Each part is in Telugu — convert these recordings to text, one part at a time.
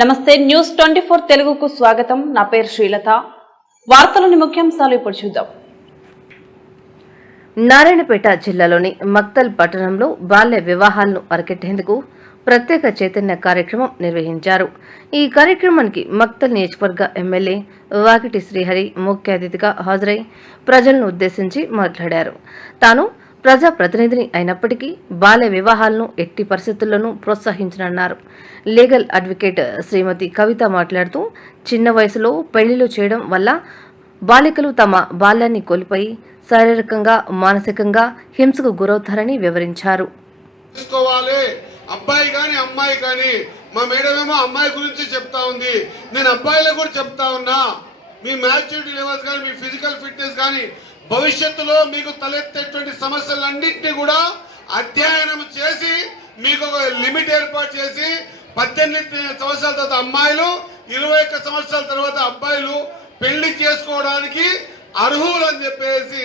నమస్తే న్యూస్ 24 తెలుగుకు స్వాగతం. నా పేరు శ్రీలత. వార్తలోని ముఖ్యాంశాలు ఇప్పుడు చూద్దాం. నారాయణపేట జిల్లాలోని మక్తల్ పట్టణంలో బాల్య వివాహాలను అరికట్టేందుకు ప్రత్యేక చైతన్య కార్యక్రమం నిర్వహించారు. ఈ కార్యక్రమానికి మక్తల్ నియోజకవర్గ ఎమ్మెల్యే వాకిటి శ్రీహరి ముఖ్య అతిథిగా హాజరై ప్రజలను ఉద్దేశించి మాట్లాడారు. తాను ప్రజాప్రతినిధిని అయినప్పటికీ బాల్య వివాహాలను ఎట్టి పరిస్థితుల్లోనూ ప్రోత్సహించనన్నారు. లీగల్ అడ్వకేట్ శ్రీమతి కవిత మాట్లాడుతూ చిన్న వయసులో పెళ్లిళ్లు చేయడం వల్ల బాలికలు తమ బాల్యాన్ని కోల్పోయి శారీరకంగా మానసికంగా హింసకు గురవుతారని వివరించారు. అబ్బాయి కానీ అమ్మాయి కానీ మా మేడం ఏమో అమ్మాయి గురించి చెప్తా ఉంది, నేను అబ్బాయిలకు కూడా చెప్తా ఉన్నా. మీ మ్యాచ్యూరిటీ లెవెల్స్ కానీ మీ ఫిజికల్ ఫిట్నెస్ కానీ భవిష్యత్తులో మీకు తలెత్తేటువంటి సమస్యలన్నింటినీ కూడా అధ్యయనం చేసి మీకు ఒక లిమిట్ ఏర్పాటు చేసి 18 సంవత్సరాల తర్వాత అమ్మాయిలు 21 సంవత్సరాల తర్వాత అబ్బాయిలు పెళ్లి చేసుకోవడానికి అర్హులు అని చెప్పేసి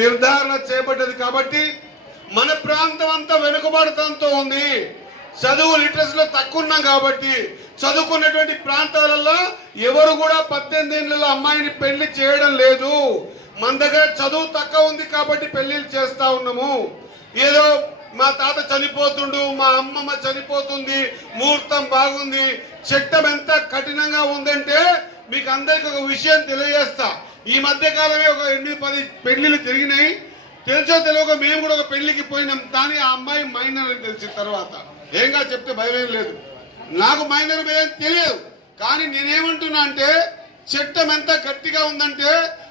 నిర్ధారణ చేపట్టదు. కాబట్టి మన ప్రాంతం అంతా వెనుకబడతంతో ఉంది. చదువు లిటరసీలో తక్కువ ఉన్నాం కాబట్టి చదువుకున్నటువంటి ప్రాంతాలలో ఎవరు కూడా 18 ఏళ్ళలో అమ్మాయిని పెళ్లి చేయడం లేదు. మన దగ్గర చదువు తక్కువ ఉంది కాబట్టి పెళ్లిళ్ళు చేస్తా ఉన్నాము. ఏదో మా తాత చనిపోతుండు, మా అమ్మమ్మ చనిపోతుంది, ముహూర్తం బాగుంది. చట్టం ఎంత కఠినంగా ఉందంటే మీకు అందరికి ఒక విషయం తెలియజేస్తా. ఈ మధ్య కాలమే ఒక 8-10 పెళ్లిళ్ళు జరిగినాయి. తెలుసో తెలియక మేము కూడా ఒక పెళ్లికి పోయినాం. కానీ ఆ అమ్మాయి మైనర్ అని తెలిసిన తర్వాత ఏంగా చెప్తే భయం లేదు. నాకు మైనర్ భయం తెలియదు. కానీ నేనేమంటున్నా అంటే చట్టం ఎంత గట్టిగా ఉందంటే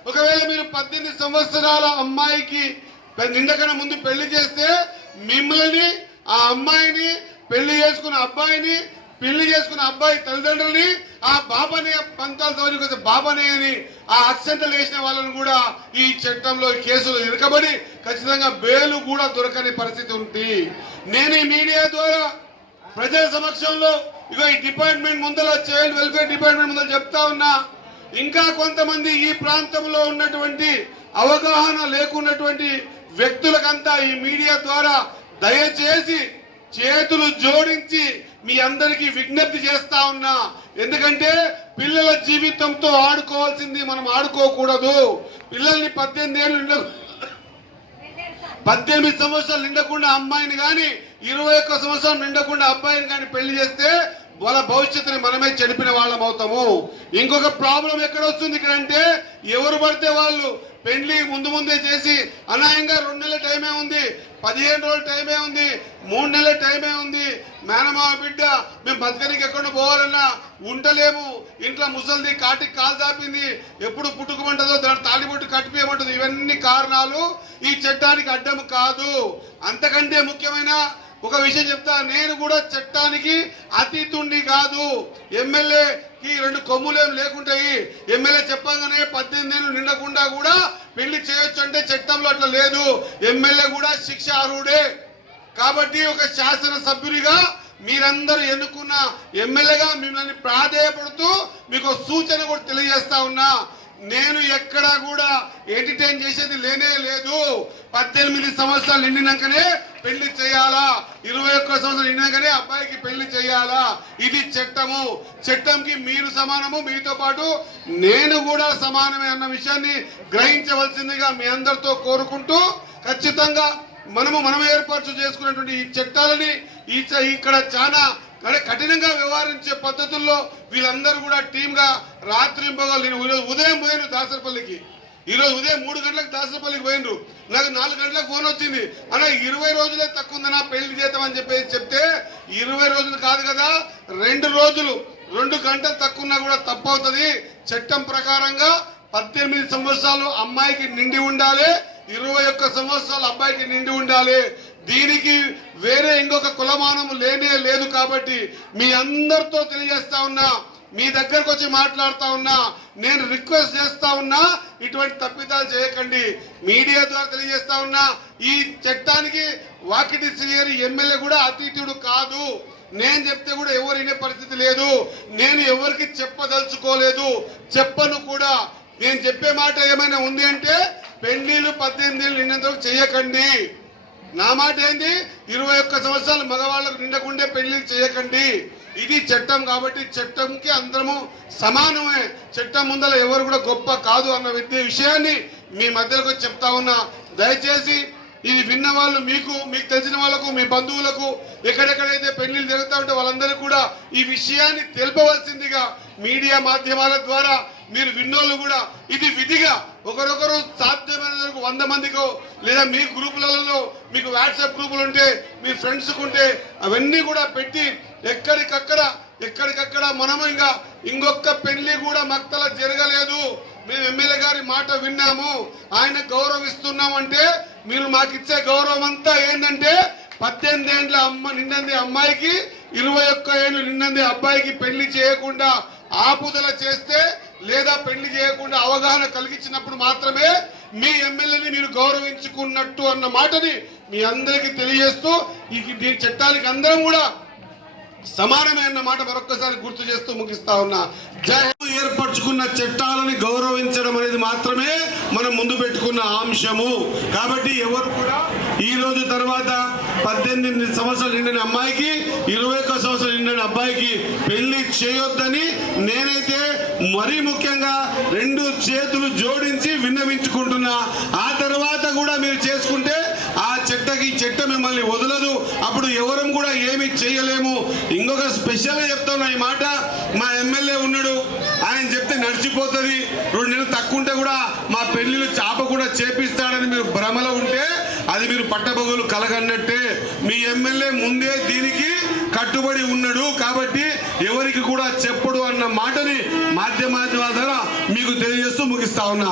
ఒకవేళ మీరు 18 సంవత్సరాల అమ్మాయికి నిండకన్నా ముందు పెళ్లి చేస్తే మిమ్మల్ని ఆ అమ్మాయిని పెళ్లి చేసుకున్న అబ్బాయిని పెళ్లి చేసుకున్న అబ్బాయి తల్లిదండ్రులని ఆ బాబాని పంతాలు బాబానే అని ఆ అక్షంతలు వేసిన వాళ్ళని కూడా ఈ చట్టంలో కేసులు ఇరకబడి ఖచ్చితంగా బెయిల్ కూడా దొరకని పరిస్థితి ఉంది. నేను ఈ మీడియా ద్వారా ప్రజల సమక్షంలో ఇగో ఈ డిపార్ట్మెంట్ ముందర చైల్డ్ వెల్ఫేర్ డిపార్ట్మెంట్ ముందర చెప్తా ఉన్నా. ఇంకా కొంతమంది ఈ ప్రాంతంలో ఉన్నటువంటి అవగాహన లేకున్నటువంటి వ్యక్తులకంతా ఈ మీడియా ద్వారా దయచేసి చేతులు జోడించి మీ అందరికీ విజ్ఞప్తి చేస్తా ఉన్నా. ఎందుకంటే పిల్లల జీవితంతో ఆడుకోవాల్సింది మనం ఆడుకోకూడదు. పిల్లల్ని 18 సంవత్సరాలు నిండకుండా అమ్మాయిని కానీ 21 సంవత్సరాలు నిండకుండా అబ్బాయిని కానీ పెళ్లి చేస్తే వాళ్ళ భవిష్యత్తుని మనమే చెడిపిన వాళ్ళం అవుతాము. ఇంకొక ప్రాబ్లం ఎక్కడ వస్తుంది ఇక్కడ అంటే ఎవరు పడితే వాళ్ళు పెళ్లి ముందే చేసి అనాయంగా 2 నెలల టైమే ఉంది, 15 రోజుల టైమే ఉంది, 3 నెలల టైమే ఉంది. మేనమామ బిడ్డ మేము బతకనికి ఎక్కడ పోవాలన్నా ఉండలేము. ఇంట్లో ముసలిది కాటికి కాలు చాపింది, ఎప్పుడు పుట్టుకుమంటుందో దాని తాళిబొట్టు కట్టిపోయమంటుంది. ఇవన్నీ కారణాలు ఈ చట్టానికి అడ్డం కాదు. అంతకంటే ముఖ్యమైన ఒక విషయం చెప్తా, నేను కూడా చట్టానికి అతీతుణ్ణి కాదు. ఎమ్మెల్యేకి 2 కొమ్ములేం లేకుంటాయి. ఎమ్మెల్యే చెప్పగానే 18 ఏళ్ళు నిండకుండా కూడా పెళ్లి చేయొచ్చు అంటే చట్టంలో అట్లా లేదు. ఎమ్మెల్యే కూడా శిక్షార్హుడే. కాబట్టి ఒక శాసనసభ్యునిగా మీరందరూ ఎన్నుకున్న ఎమ్మెల్యేగా మిమ్మల్ని ప్రాధేయపడుతూ మీకు సూచన కూడా తెలియజేస్తా ఉన్నా. నేను ఎక్కడా కూడా ఎంటర్టైన్ చేసేది లేనే లేదు. 18 సంవత్సరాలు నిండినాకనే పెళ్లి చేయాలా, 21 సంవత్సరాలు నిండినాకనే అబ్బాయికి పెళ్లి చేయాలా. ఇది చట్టము. చట్టంకి మీరు సమానము, మీతో పాటు నేను కూడా సమానమే అన్న విషయాన్ని గ్రహించవలసిందిగా మీ అందరితో కోరుకుంటూ ఖచ్చితంగా మనం ఏర్పాటు చేసుకున్నటువంటి ఈ చట్టాలని ఇక్కడ చాలా కఠినంగా వ్యవహరించే పద్ధతుల్లో వీళ్ళందరూ కూడా టీమ్ గా రాత్రింపగలు ఉదయం పోయిన దాసరపల్లికి, ఈరోజు ఉదయం 3 గంటలకు దాసరపల్లికి పోయినరు. నాకు 4 గంటలకు ఫోన్ వచ్చింది, అలా 20 రోజులే తక్కువ ఉందన్నా పెళ్లి చేద్దామని చెప్పేసి చెప్తే 20 రోజులు కాదు కదా 2 రోజులు 2 గంటలు తక్కువ ఉన్నా కూడా తప్పవుతుంది. చట్టం ప్రకారంగా 18 సంవత్సరాలు అమ్మాయికి నిండి ఉండాలి, 21 సంవత్సరాలు అబ్బాయికి నిండి ఉండాలి. దీనికి వేరే ఇంకొక కులమానం లేనే లేదు. కాబట్టి మీ అందరితో తెలియజేస్తా ఉన్నా, మీ దగ్గరకు వచ్చి మాట్లాడుతా ఉన్నా, నేను రిక్వెస్ట్ చేస్తా ఉన్నా, ఇటువంటి తప్పిదాలు చేయకండి. మీడియా ద్వారా తెలియజేస్తా ఉన్నా, ఈ చట్టానికి వాకిటి శ్రీహరి ఎమ్మెల్యే కూడా అతీతుడు కాదు. నేను చెప్తే కూడా ఎవరు వినే పరిస్థితి లేదు. నేను ఎవరికి చెప్పదలుచుకోలేదు, చెప్పను కూడా. నేను చెప్పే మాట ఏమైనా ఉంది అంటే పెళ్లిళ్ళు 18 ఏళ్ళు నిన్నంతవరకు చేయకండి. నా మాట ఏంది, 21 సంవత్సరాలు మగవాళ్ళకు నిండకుండే పెళ్లి చేయకండి. ఇది చట్టం కాబట్టి చట్టంకి అందరము సమానమే, చట్టం ముందర ఎవరు కూడా గొప్ప కాదు అన్న విషయాన్ని మీ మధ్యలోకి చెప్తా ఉన్నా. దయచేసి ఇది విన్న వాళ్ళు మీకు తెలిసిన వాళ్ళకు, మీ బంధువులకు, ఎక్కడెక్కడైతే పెళ్లిళ్ళు జరుగుతూ ఉంటే వాళ్ళందరూ కూడా ఈ విషయాన్ని తెలుపవలసిందిగా మీడియా మాధ్యమాల ద్వారా మీరు విన్నోళ్ళు కూడా ఇది విధిగా ఒకరొకరు సాధ్యమైన 100 మందికో లేదా మీ గ్రూపులలో మీకు వాట్సాప్ గ్రూపులు ఉంటే మీ ఫ్రెండ్స్ ఉంటే అవన్నీ కూడా పెట్టి ఎక్కడికక్కడ మనము ఇంకా ఇంకొక పెళ్లి కూడా మక్తల జరగలేదు, మేము ఎమ్మెల్యే గారి మాట విన్నాము, ఆయన గౌరవిస్తున్నామంటే మీరు మాకు ఇచ్చే గౌరవం అంతా ఏంటంటే 18 ఏండ్ల నిండింది అమ్మాయికి 21 ఏళ్ళు నిండింది అబ్బాయికి పెళ్లి చేయకుండా ఆపుదల చేస్తే లేదా పెళ్లి చేయకుండా అవగాహన కలిగించినప్పుడు మాత్రమే మీ ఎమ్మెల్యేని మీరు గౌరవించుకున్నట్టు అన్న మాటని మీ అందరికీ తెలియజేస్తూ ఈ చట్టానికి అందరం కూడా సమానమైన మాట మరొక్కసారి గుర్తు చేస్తూ ముగిస్తా ఉన్నా. ఏర్పరచుకున్న చట్టాలని గౌరవించడం అనేది మాత్రమే మనం ముందు పెట్టుకున్న అంశము. కాబట్టి ఎవరు కూడా ఈ రోజు తర్వాత 18 సంవత్సరాలు నిండిన అమ్మాయికి 21 సంవత్సరాలు నిండిన అబ్బాయికి పెళ్లి చేయొద్దని నేనైతే మరీ ముఖ్యంగా 2 చేతులు జోడించి విన్నవించుకుంటున్నా. ఆ తర్వాత కూడా మీరు చేసుకుంటే ఆ చట్టం మిమ్మల్ని వదలదు, అప్పుడు ఎవరం కూడా ఏమి చేయలేము. ఇంకొక స్పెషల్ గా చెప్తున్నా ఈ మాట, మా ఎమ్మెల్యే ఉన్నాడు, ఆయన చెప్తే నడిచిపోతుంది, 2 నెలలు తక్కువ ఉంటే కూడా మా పెళ్లిళ్ళు చాప కూడా చేపిస్తాడని మీరు భ్రమలో ఉంటే అది మీరు పట్టబొగులు కలగన్నట్టే. మీ ఎమ్మెల్యే ముందే దీనికి కట్టుబడి ఉన్నాడు కాబట్టి ఎవరికి కూడా చెప్పడు అన్న మాటని మాధ్యమాల ద్వారా మీకు తెలియజేస్తూ ముగిస్తా ఉన్నా.